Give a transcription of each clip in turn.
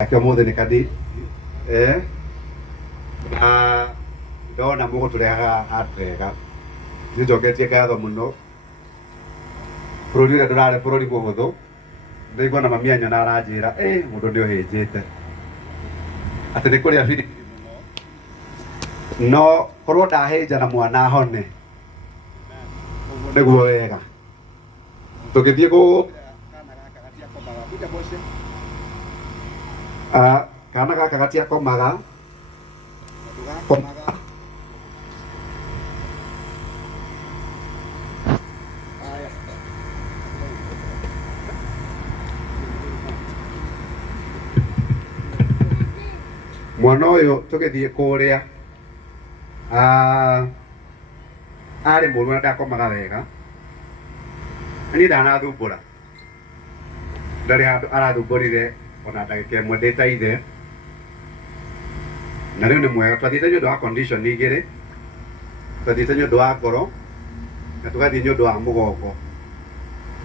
Akiwa mothe ni kadi na ndona mugo turehaga hatwega nijoketie ngatho muno bururi uria ndurare bururi muhuthu ndaigua na mami anyona aranjira mundu ni uhinjite ati ni kuria biri no korwo ndahinja na mwana hone niguo wega tugithie ku kana gaka gatia komaga mwana uyu tugithie kuria ari muru na ndakomaga wega ni ndanathumbura ndari handu arathumburire ona ndagika imwe ndita ithe na riu ni mwega twathiite nĩũndũ wa condition igĩrĩ twathiite nĩũndũ wa ngoro na tugathiĩ nĩũndũ wa mũgongo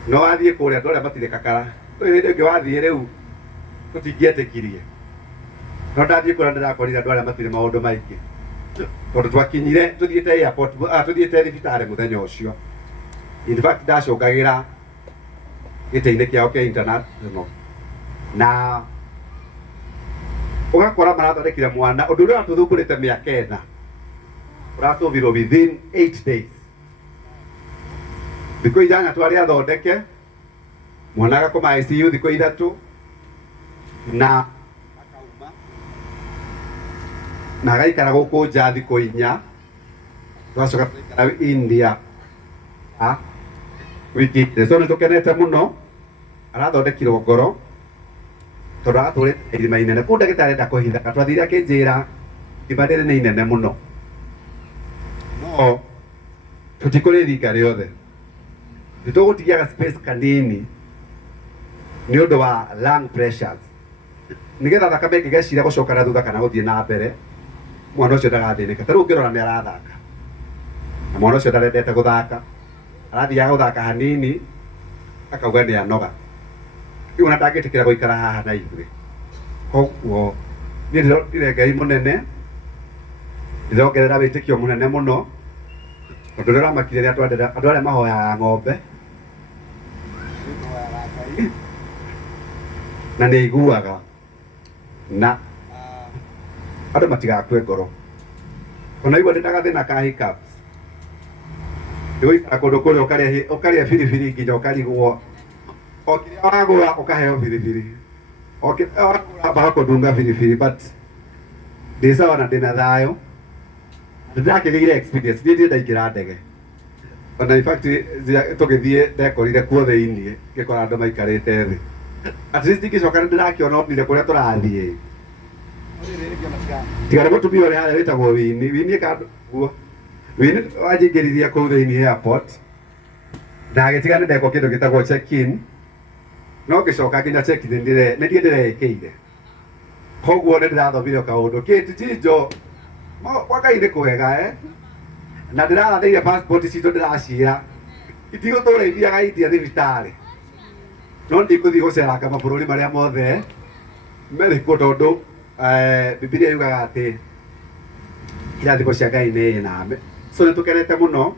no wathiĩ kũrĩa andũ arĩa matirĩ kakara hĩndĩ ĩngĩ wathiĩ rĩu tũtingĩetĩkirie no ndathiĩ kũrĩa ndĩrakorire andũ arĩa matirĩ maũndũ maingĩ tondũ twakinyire tũthiĩte airport tũthiĩte thibitarĩ mũthenya ũcio in fact ndacũngagĩra gĩtĩ-inĩ kĩao kĩa international na ugakora marathondekire mwana undu uria watuthumbũrĩte mĩaka ĩna ũratũbirwo within 8 days thikũ inyanya twarĩ athondeke mwana agakoma ICU thikũ ithatũ na akauma na agaikara gũkũ nja thikũ inya twacoka tũgaikara India wiki igĩrĩ so nĩtũkenete mũno arathondekirwo ngoro tondũ aratũrĩte irima inene kũu ndagĩtarĩ enda kũhitha twathire akĩnjĩra irima rĩrĩ nĩ inene mũno no tũtikũrĩthinga rĩothe nĩtũgũtigia space kanini nĩ ũndũ wa lung pressures nĩgetha thakame ĩngĩgeciria gũcoka na thutha kana gũthiĩ na mbere mwana ũcio ndagathĩnĩka ta rĩu ũngĩrora nĩ arathaka na mwana ũcio ndarendete gũthaka arathiaga gũthaka hanini akauga nĩ anoga rĩu ona ndangĩtĩkĩra gũikara haha na ithuĩ koguo niĩ ndĩrondire Ngai mũnene ndĩrongerera wĩtĩkio mũnene mũno tondũ rĩrĩa ũramakire rĩrĩa andũ arĩa mahoyaga ng'ombe na nĩ iguaga na andũ matigakue ngoro ona igua ndĩ na gathĩna ka hiccups nĩgũikara kũndũ kũrĩa ũkarĩa biribiri nginya ũkarigwo o kĩrĩa wagũra ũkaheo biribiri o kĩrĩa wagũra mbaga kũndunga biribiri but ndĩ sawa na ndĩna thayũ ndĩrakĩgĩire experience niĩ ndaingĩra ndege ona in fact tũgĩthiĩ ndekorire kuo thĩiniĩ ngĩkora andũ maikarĩte thĩ at least ingĩcoka nĩndĩrakĩona onire kũrĩa tũrathiĩ tiga nĩ mũtumia ũrĩa harĩa wĩtagwo Wini guo Wini wanjingĩrithia kũu thĩiniĩ airport na agĩtiga nĩ ndekwo kĩndũ gĩtagwo check in no ngĩcoka nginya check in nĩ ndiĩ ndĩreĩkĩire koguo nĩ ndĩrathomire kaũndũ kĩtijinjo gwa Ngai nĩ kwega na ndĩrathĩire passport citũ ndĩraciĩra itigũtũra ithiaga India thibitarĩ no ndikũthiĩ gũceranga mabũrũri marĩa mothe merĩkuo tondũ Bibilia yugaga atĩ irathimo cia Ngai nĩ name so nĩtũkenete mũno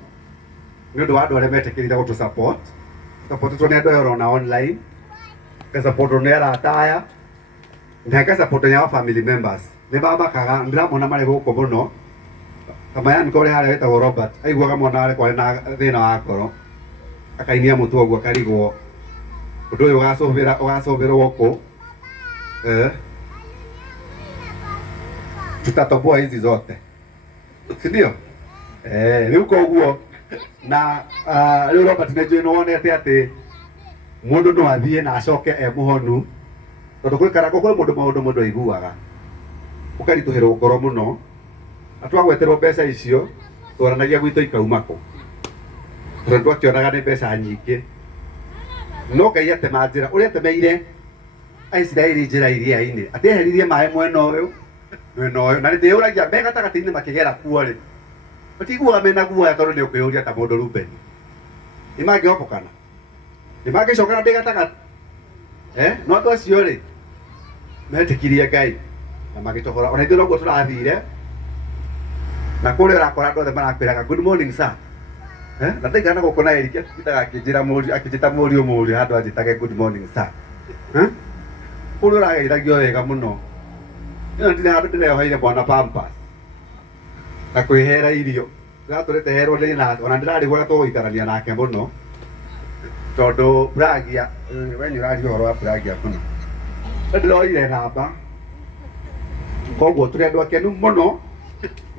nĩ ũndũ wa andũ arĩa metĩkĩrire gũtũ support nĩ andũ aya ũrona online support nĩ arata aya na support ya family members nĩ mamakaga ndĩramona marĩ gũkũ mũno kama yani kore harĩa wĩtagwo Robert aiguaga mwana arĩ kwarĩ na thĩna wa ngoro akainia mũtu ũguo akarigwo ũndũ ũyũ ũgacũbĩrwo gũkũ tutatoboa hizi zote si ndio rĩu koguo na rĩu Robert nĩnjũĩ nĩwonete atĩ mũndũ no athiĩ na acoke mũhonu tondũ gũikara kũrĩ maũndũ mũndũ aiguaga ũkaritũhĩrwo ngoro mũno na twagweterwo mbeca icio twaranagia gwitũ ikauma kũ tondũ twakĩonaga nĩ mbeca nyingĩ no Ngai atema njĩra ũrĩa atemeire Aisiraeli njĩra iria-inĩ atĩ eheririe maĩ mwena ũyũ na ndĩyũragia me gatagatĩ-inĩ makĩgera kuo rĩ matiguaga mena guoya tondũ nĩ ũkwĩyũria ta mũndũ Rubeni nĩmangĩhopokana nĩmangĩcokana ndĩ gatagatĩ no andũ acio rĩ metikirie Ngai na magitohora ona ithuĩ noguo tũrathire na kũrĩa ũrakora andũ othe marakwĩraga good morning sir na ndaigana gũkũ na Eric akĩnjĩta mũriũ handũ anjĩtage good morning sir kũrĩa ũrageithagio wega mũno ĩno ndirĩ handũ ndĩrehoire mwana pampers na kwĩhera irio ndatũrĩte herwo ndĩ na ona ndĩrarigwo ũrĩa tũgũikarania nake mũno tondũ Bragia we nĩ ũraria ũhoro wa Bragia mũno ndĩroire namba koguo tũrĩ andũ akenu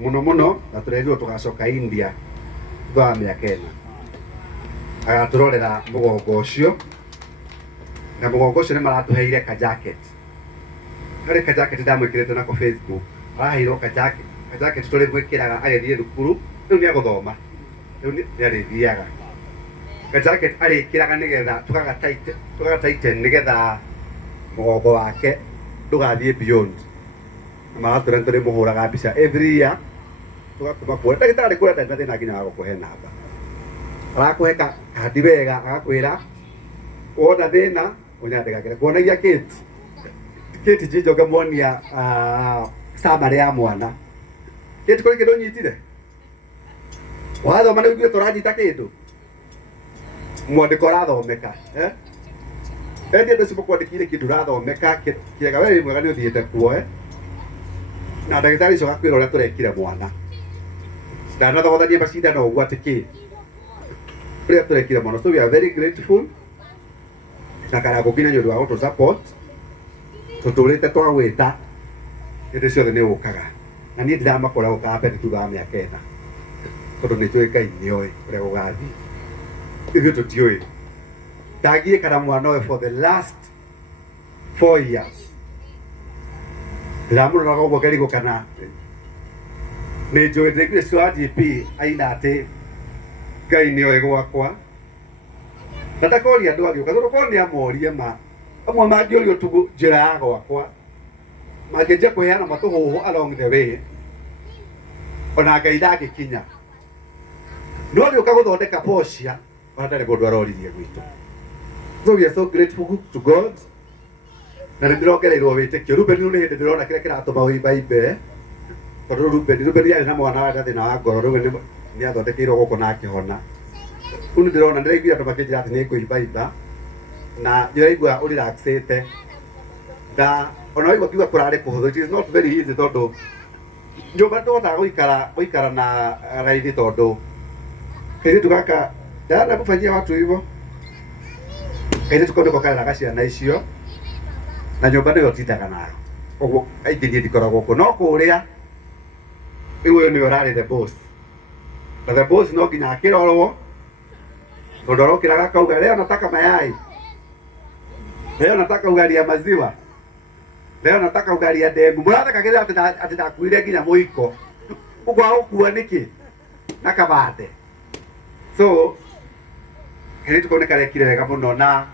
mũno na tũrerirwo tũgacoka India thutha wa mĩaka ĩna agatũrorera mũgongo ũcio na mũgongo ũcio nĩ maratũheire ka jacket harĩ ka jacket ndamwĩkĩrĩte nako Facebook araheirwo ka jacket tũrĩ mwĩkĩraga agĩthiĩ thukuru rĩu nĩ agũthoma rĩu nĩ arĩthiaga ka jacket arĩkĩraga nĩgetha tũgagatighten nĩgetha mũgongo wake ndũgathiĩ beyond na magatũra tũrĩ mũhũraga mbica every year tũgatũma kuo ndagĩtarĩ kũrĩa ndarĩ na thĩna nginya wa gũkũhe namba arakũhe kandi wega agakwĩra wona thĩna ũnyandĩkagĩre kuonagia Kate Njinjoge muonia summary ya mwana Kate kũrĩ kĩndũ ũnyitire wathoma nĩ ithuĩ tũranyita kĩndũ mwandĩko ũrathomeka endi andũ acio mũkwandĩkire kĩndũ ũrathomeka kĩega we wĩ mwega nĩ ũthiĩte kuo na ndagĩtarĩ ũcio agakwĩra ũrĩa tũrekire mwana ndanathogothanie macindano ũguo atĩ kĩ ũrĩa tũrekire mwana so we are very grateful na karago nginya nĩ ũndũ wa gũtũ support tũtũrĩte twagwĩta hĩndĩ ciothe nĩ ũkaga na niĩ ndiramakora gũkaga mbere thutha wa mĩaka ĩna tondũ nĩ tũĩ Ngai nĩ oĩ ũrĩa gũgathiĩ ithuĩ tũtiũĩ ndagiĩka na mwana ũyũ for the last 4 years ndiramũroraga ũguo ngerigũka na nĩ njũĩ ndĩiguire cio wa GP aina atĩ Ngai nĩ oĩ gwakwa na ndakoria andũ agĩũka tondũ korwo nĩ amorie amwe mangĩũrio tu njĩra ya gwakwa mangĩnjia kũheana matũhũhũ along the way ona Ngai ndangĩkinya no gĩũka gũthondeka Portia ona ndarĩ mũndũ aroririe gwitũ so we are so grateful to God na nĩ ndĩrongereirwo wĩtĩkio Ruben nĩ hĩndĩ ndĩrona kĩrĩa kĩratũma wĩimbaimbe tondũ Ruben yarĩ na mwana wa thĩna wa ngoro rĩu nĩ athondekeirwo gũkũ na akĩhona rĩu nĩ ndĩrona ndĩraigua andũ makĩnjĩra atĩ nĩ kũimbaimba na ndĩraigua ũrelaxĩte ona waigua kiuga kũrarĩ kũhũthũ it is not very easy tondũ nyũmba ndũhotaga gũikara na raithi tondũ kairĩtu gaka ndanakũfanyia watu hivyo kairĩtu kau nĩko kareraga ciana icio na nyũmba nĩyo tindaga nayo ũguo aingĩ niĩ ndikoragwo kuo no kũrĩa rĩu ũyũ nĩwe ũrarĩ the boss na the boss no nginya akĩrorwo tondũ arokĩraga akauga leo nataka mayai leo nataka ugali ya maziwa leo nataka ugali ya dengu mũrathekagĩrĩra atĩ ndakuire nginya mũiko ũguo agũkua nĩkĩ na kabande so kairĩtu kau nĩ karekire wega mũno na